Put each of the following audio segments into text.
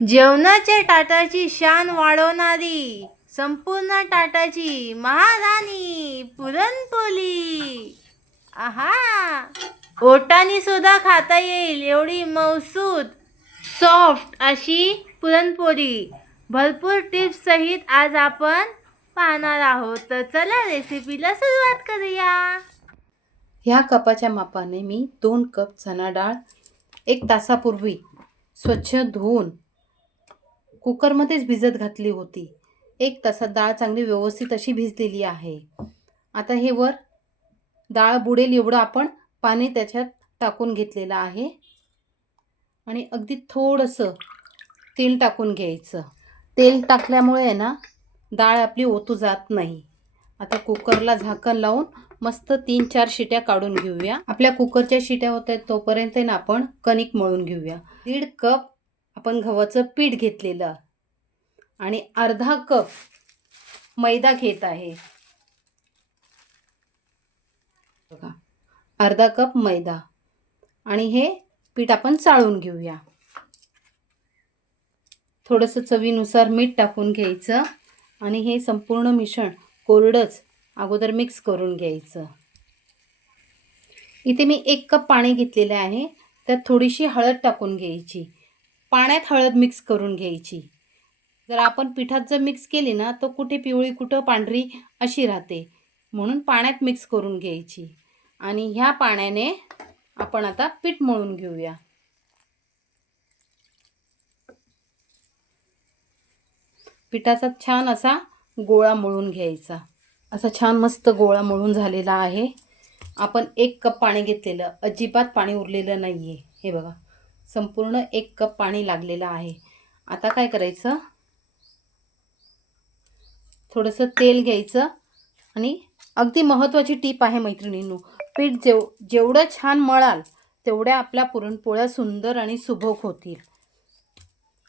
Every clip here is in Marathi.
जेवणाच्या ताटाची शान वाढवणारी संपूर्ण ताटाची महाराणी पुरणपोळी. आहा, ओटानी सुद्धा खाता येईल एवढी मौसूद सॉफ्ट अशी पुरणपोळी भरपूर टिप्स सहित आज आपण पाहणार आहोत. तर चला रेसिपीला सुरुवात करूया. ह्या कपाच्या मापाने मी 2 कप चणा डाळ 1 तासापूर्वी स्वच्छ धुवून कुकरमध्येच भिजत घातली होती. 1 तासात डाळ चांगली व्यवस्थित अशी भिजलेली आहे. आता हे वर डाळ बुडेल एवढं आपण पाणी त्याच्यात टाकून घेतलेलं आहे आणि अगदी थोडंसं तेल टाकून घ्यायचं. तेल टाकल्यामुळे आहे ना डाळ आपली ओतू जात नाही. आता कुकरला झाकण लावून मस्त 3-4 शिट्या काढून घेऊया. आपल्या कुकरच्या शिट्या होत आहेत तोपर्यंत ना आपण कणिक मळून घेऊया. 1.5 कप आपण गव्हाचं पीठ घेतलेलं आणि अर्धा कप मैदा घेत आहे. बघा, अर्धा कप मैदा आणि हे पीठ आपण चाळून घेऊया. थोडंसं चवीनुसार मीठ टाकून घ्यायचं आणि हे संपूर्ण मिश्रण कोरडंच अगोदर मिक्स करून घ्यायचं. इथे मी 1 कप पाणी घेतलेलं आहे. त्यात थोडीशी हळद टाकून घ्यायची. पाण्यात हळद मिक्स करून घ्यायची. जर आपण पिठात जर मिक्स केली ना तर कुठे पिवळी कुठं पांढरी अशी राहते, म्हणून पाण्यात मिक्स करून घ्यायची. आणि ह्या पाण्याने आपण आता पीठ मळून घेऊया. पिठाचा छान असा गोळा मळून घ्यायचा. असा छान मस्त गोळा मळून झालेला आहे. आपण 1 कप पाणी घेतलेलं, अजिबात पाणी उरलेलं नाही आहे. हे बघा, संपूर्ण 1 कप पाणी लागलेलं आहे. आता काय करायचं, थोडंसं तेल घ्यायचं आणि अगदी महत्त्वाची टीप आहे मैत्रिणींनो, पीठ जेवढं छान मळाल तेवढ्या आपल्या पुरणपोळ्या सुंदर आणि सुबक होतील.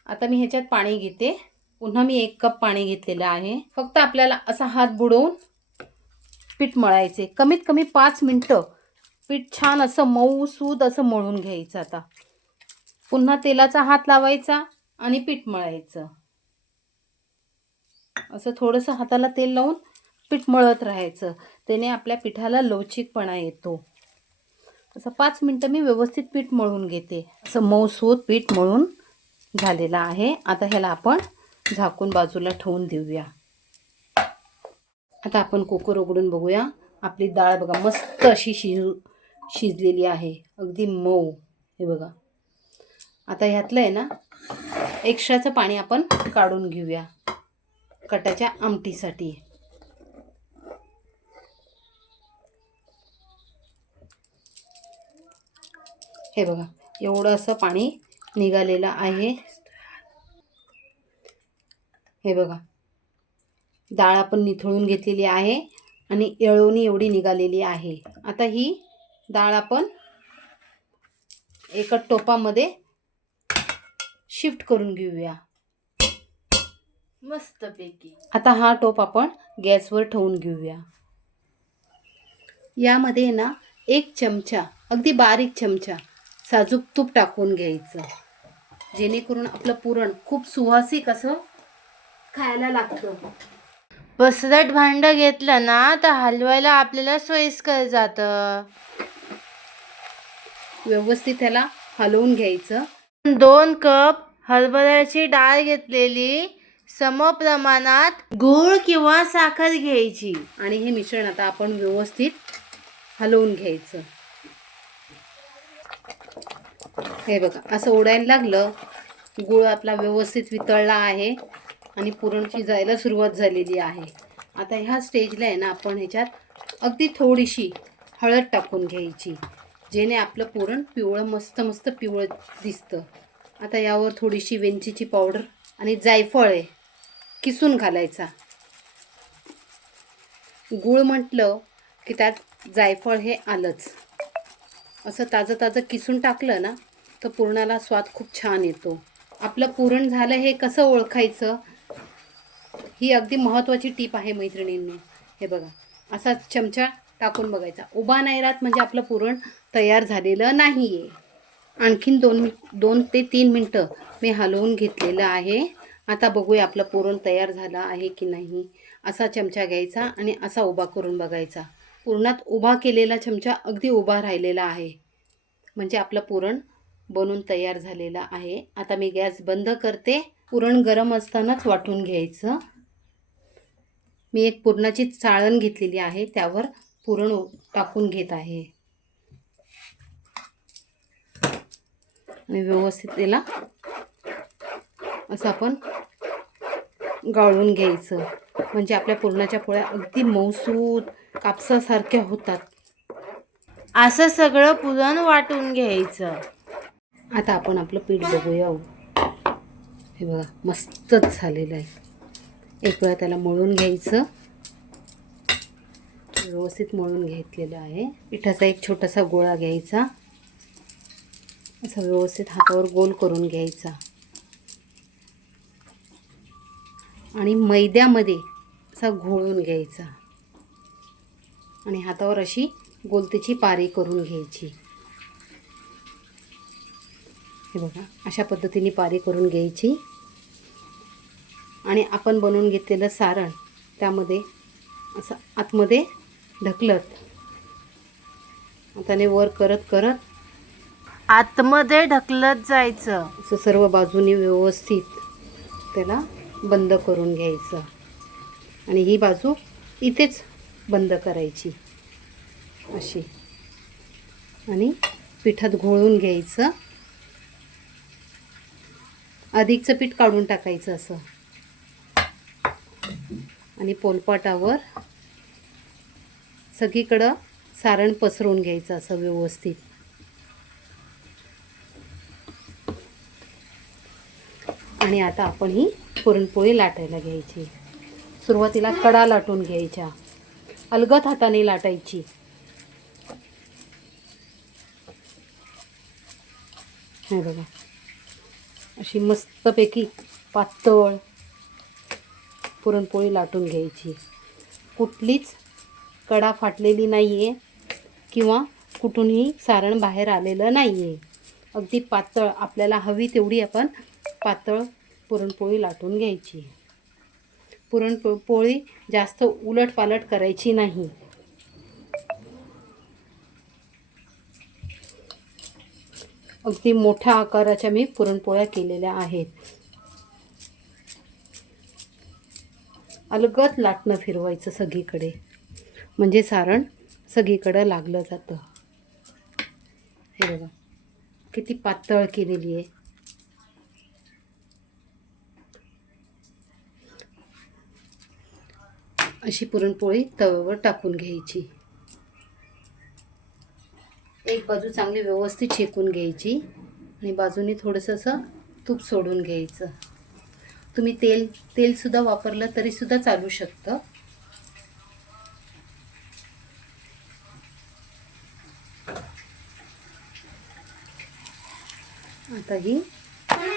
आता मी ह्याच्यात पाणी घेते. पुन्हा मी 1 कप पाणी घेतलेलं आहे. फक्त आपल्याला असा हात बुडवून पीठ मळायचे. कमीत कमी 5 मिनटं पीठ छान असं मऊसूद असं मळून घ्यायचं. आता पुन्हा तेलाचा हात लावायचा आणि पीठ मळायचं. असं थोडंसं हाताला तेल लावून पीठ मळत राहायचं. त्याने आपल्या पिठाला लवचिकपणा येतो. असं 5 मिनटं मी व्यवस्थित पीठ मळून घेते. असं मऊसूद पीठ मळून झालेलं आहे. आता ह्याला आपण झाकून बाजूला ठेवून देऊया. आता आपण कुकर उघडून बघूया. आपली डाळ बघा मस्त अशी शिजलेली आहे, अगदी मऊ. हे बघा, आता ह्यातलं आहे ना एक्स्ट्राचं पाणी आपण काढून घेऊया कटाच्या आमटीसाठी. हे बघा, एवढं असं पाणी निघालेलं आहे. हे बघा, डाळ आपण निथळून घेतलेली आहे आणि येळवणी एवढी निघालेली आहे. आता ही डाळ आपण एका टोपामध्ये शिफ्ट करून घेऊया मस्तपैकी. आता हा टोप आपण गॅसवर ठेवून घेऊया. यामध्ये ना 1 चमचा, अगदी बारीक चमचा साजूक तूप टाकून घ्यायचं, जेणेकरून आपलं पुरण खूप सुवासिक असं खायला लागतं. पसरट भांडं घेतलं ना तर हलवायला आपल्याला सोयीस्कर जातं. व्यवस्थित त्याला हलवून घ्यायचं. 2 कप हरभऱ्याची डाळ घेतलेली, समप्रमाणात गूळ किंवा साखर घ्यायची आणि हे मिश्रण आता आपण व्यवस्थित हलवून घ्यायचं. हे बघा, असं ओढायला लागलं, गूळ आपला व्यवस्थित वितळला आहे आणि पुरण शिजायला सुरुवात झालेली आहे. आता ह्या स्टेजला आहे ना आपण ह्याच्यात अगदी थोडीशी हळद टाकून घ्यायची, जेणे आपलं पुरण पिवळं मस्त पिवळं दिसतं. आता यावर थोडीशी वेलचीची पावडर आणि जायफळ आहे किसून घालायचा. गूळ म्हटलं की त्यात जायफळ हे आलंच. असं ताजं किसून टाकलं ना तर पुरणाला स्वाद खूप छान येतो. आपलं पुरण झालं हे कसं ओळखायचं, ही अगदी महत्त्वाची टीप आहे मैत्रिणींनी. हे बघा, असा चमचा टाकून बघायचा, उभा नाही राहत म्हणजे आपलं पुरण तयार झालेलं नाही आहे. आणखीन 2 ते 3 मिनटं मी हलवून घेतलेलं आहे. आता बघूया आपलं पुरण तयार झालं आहे की नाही. असा चमचा घ्यायचा आणि असा उभा करून बघायचा. पुरणात उभा केलेला चमचा अगदी उभा राहिलेला आहे, म्हणजे आपलं पुरण बनून तयार झालेलं आहे. आता मी गॅस बंद करते. पुरण गरम असतानाच वाटून घ्यायचं. मी एक पुरणाची चाळण घेतलेली आहे, त्यावर पुरण टाकून घेत आहे आणि व्यवस्थित त्याला असं आपण गाळून घ्यायचं, म्हणजे आपल्या पुरणाच्या पोळ्या अगदी मऊसूत कापसासारख्या होतात. असं सगळं पुरण वाटून घ्यायचं. आता आपण आपलं पीठ बघूया. हे बघा मस्तच झालेलं आहे. एक वेळा त्याला मळून घ्यायचं. व्यवस्थित मळून घेतलेलं आहे. पिठाचा एक छोटासा गोळा घ्यायचा, असा व्यवस्थित हातावर गोल करून घ्यायचा आणि मैद्यामध्ये असा घोळून घ्यायचा आणि हातावर अशी गोलतेची पारी करून घ्यायची. हे बघा अशा पद्धतीने पारी करून घ्यायची आणि आपण बनवून घेतलेलं सारण त्यामध्ये असं आतमध्ये ढकलत हाताने वर करत करत आतमध्ये ढकलत जायचं. असं सर्व बाजूनी व्यवस्थित त्याला बंद करून घ्यायचं आणि ही बाजू इथेच बंद करायची अशी आणि पिठात घोळून घ्यायचं. अधिकचं पीठ काढून टाकायचं असं आणि पोलपाटावर सगळीकडं सारण पसरवून घ्यायचं असं व्यवस्थित. आणि आता आपण ही पुरणपोळी लाटायला घ्यायची. सुरुवातीला कडा लाटून घ्यायच्या, अलगद हाताने लाटायची. हे बघा अशी मस्तपैकी पातळ पुरणपोळी लाटून घ्यायची. कुठलीच कडा फाटलेली नाही आहे किंवा कुठूनही सारण बाहेर आलेलं नाही आहे. अगदी पातळ आपल्याला हवी तेवढी आपण पातळ पुरणपोळी लाटून घ्यायची. पुरणपोळी जास्त उलटपालट करायची नाही. अगदी मोठ्या आकाराच्या मी पुरणपोळ्या केलेल्या आहेत. अलगद लाटणं फिरवायचं सगळीकडे, म्हणजे सारण सगळीकडं लागलं जातं. हे बघा किती पातळ केलेली आहे. अशी पुरणपोळी तव्यावर टाकून घ्यायची. एक बाजू चांगली व्यवस्थित शेकून घ्यायची आणि बाजूनी थोडंसं असं तूप सोडून घ्यायचं. तुम्ही तेलसुद्धा वापरलं तरीसुद्धा चालू शकतं. आता ही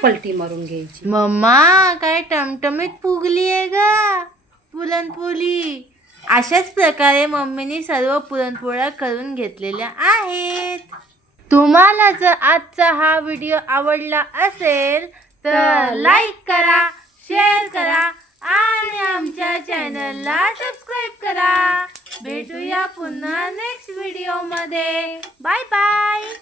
पलटी मारून घ्यायची. मम्मा काय टमटमीत फुगली आहे ग पुरणपोळी. अशाच प्रकारे मम्मीने सर्व पुरणपोळ्या करून घेतलेल्या आहेत. तुम्हाला जर आजचा हा व्हिडिओ आवडला असेल तर लाईक करा, शेअर करा आणि आमच्या चॅनलला सबस्क्राईब करा. भेटूया पुन्हा नेक्स्ट व्हिडिओमध्ये. Bye bye.